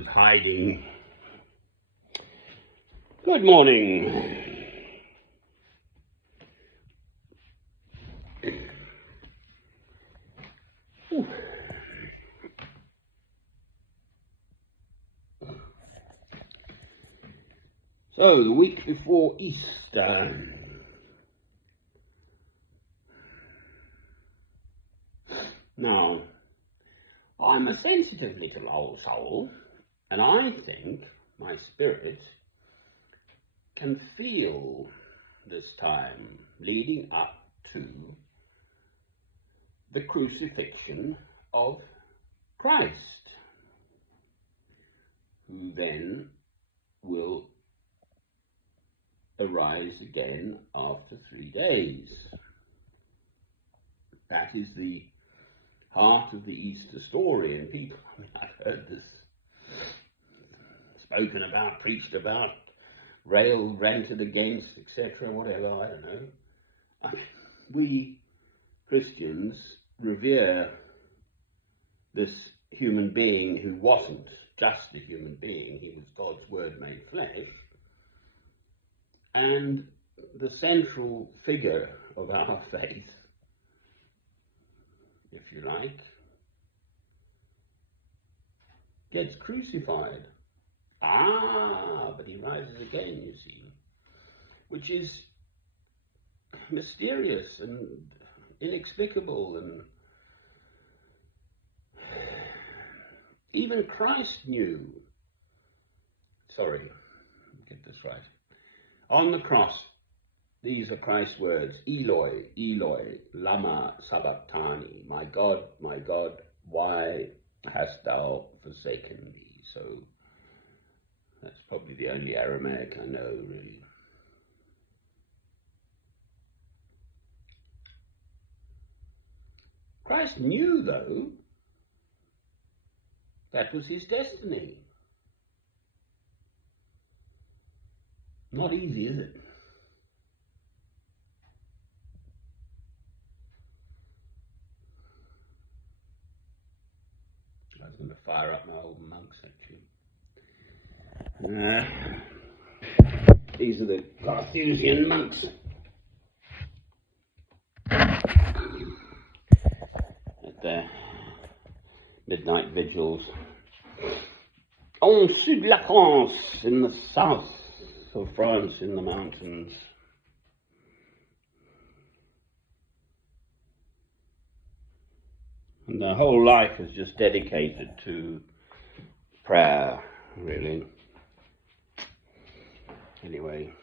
who's hiding. Good morning. So, the week before Easter. Now, I'm a sensitive little old soul, and I think my spirit can feel this time leading up to the crucifixion of Christ, who then will arise again after 3 days. That is the heart of the Easter story, and people, I've heard this spoken about, preached about, railed, ranted against, etc., whatever, I don't know. We Christians revere this human being who wasn't just a human being, he was God's Word made flesh, and the central figure of our faith, if you like, gets crucified. But he rises again, you see, which is mysterious and inexplicable, and even Christ knew. Sorry, get this right. On the cross, these are Christ's words: Eloi, Eloi, lama sabachthani. My God, why hast thou forsaken me? So that's probably the only Aramaic I know, really. Christ knew, though, that was his destiny. Not easy, is it? I was going to fire up my old monks, actually. These are the Carthusian monks. At their midnight vigils. En sud de la France, in the south of France, in the mountains. And their whole life is just dedicated to prayer, really. Anyway.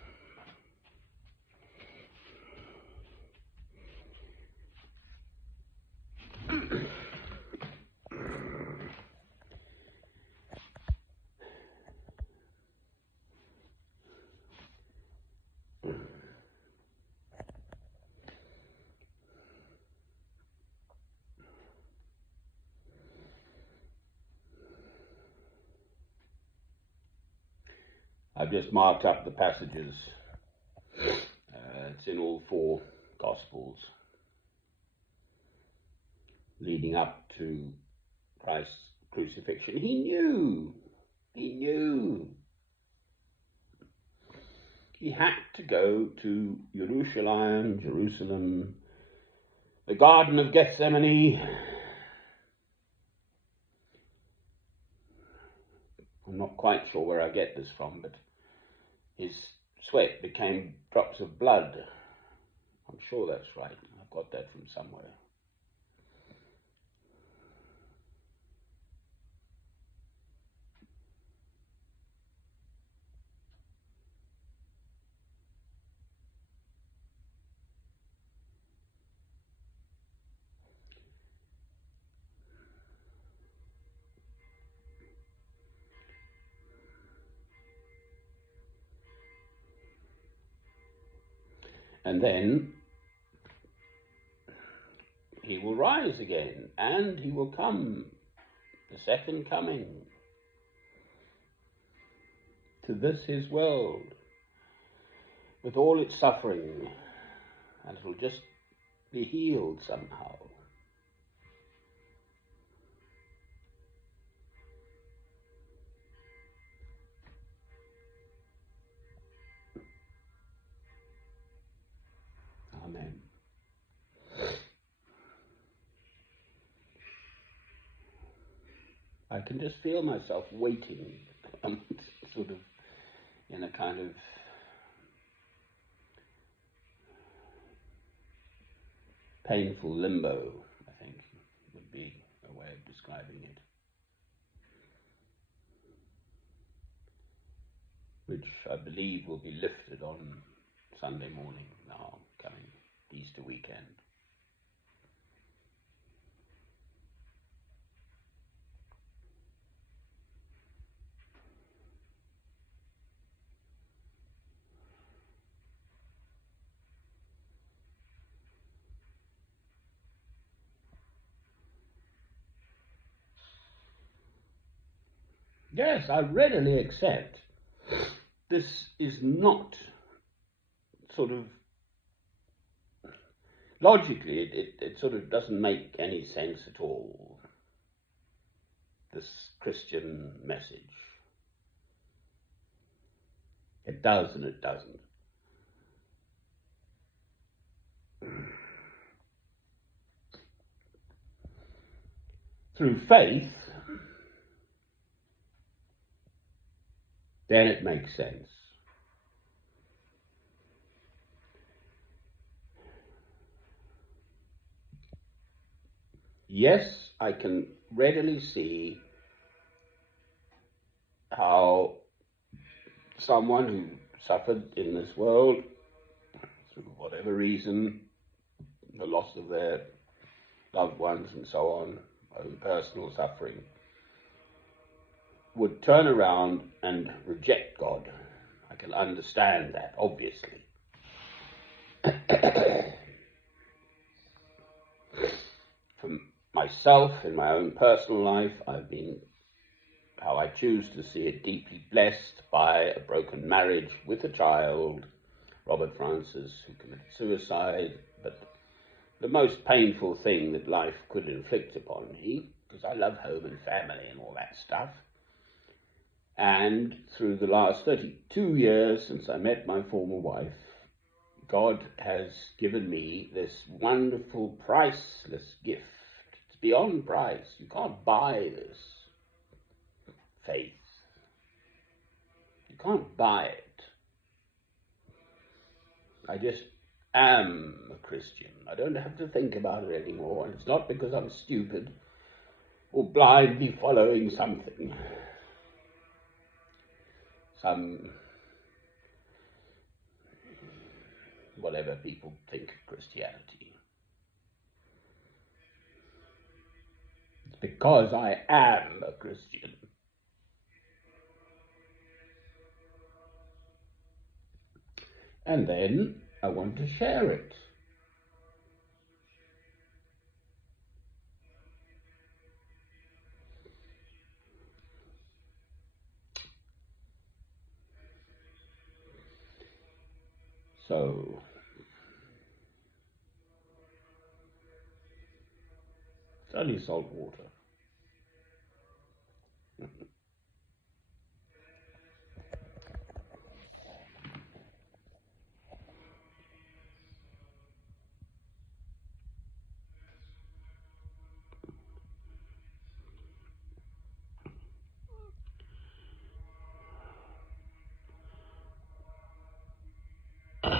I've just marked up the passages. It's in all 4 Gospels leading up to Christ's crucifixion. He knew. He had to go to Jerusalem, the Garden of Gethsemane. I'm not quite sure where I get this from, but his sweat became drops of blood. I'm sure that's right. I've got that from somewhere. And then he will rise again, and he will come, the second coming, to this his world, with all its suffering, and it will just be healed somehow. I can just feel myself waiting, sort of in a kind of painful limbo, I think would be a way of describing it, which I believe will be lifted on Sunday morning now, coming Easter weekend. Yes, I readily accept this is not sort of logically, it sort of doesn't make any sense at all, this Christian message. It does and it doesn't. Through faith, then it makes sense. Yes, I can readily see how someone who suffered in this world, through whatever reason, the loss of their loved ones and so on, own personal suffering, would turn around and reject God. I can understand that, obviously. For myself, in my own personal life, I've been, how I choose to see it, deeply blessed by a broken marriage with a child, Robert Francis, who committed suicide. But the most painful thing that life could inflict upon me, because I love home and family and all that stuff, and through the last 32 years since I met my former wife, God has given me this wonderful, priceless gift. It's beyond price. You can't buy this faith. You can't buy it. I just am a Christian. I don't have to think about it anymore. And it's not because I'm stupid or blindly following something. Some whatever people think of Christianity. It's because I am a Christian. And then I want to share it. So it's only salt water.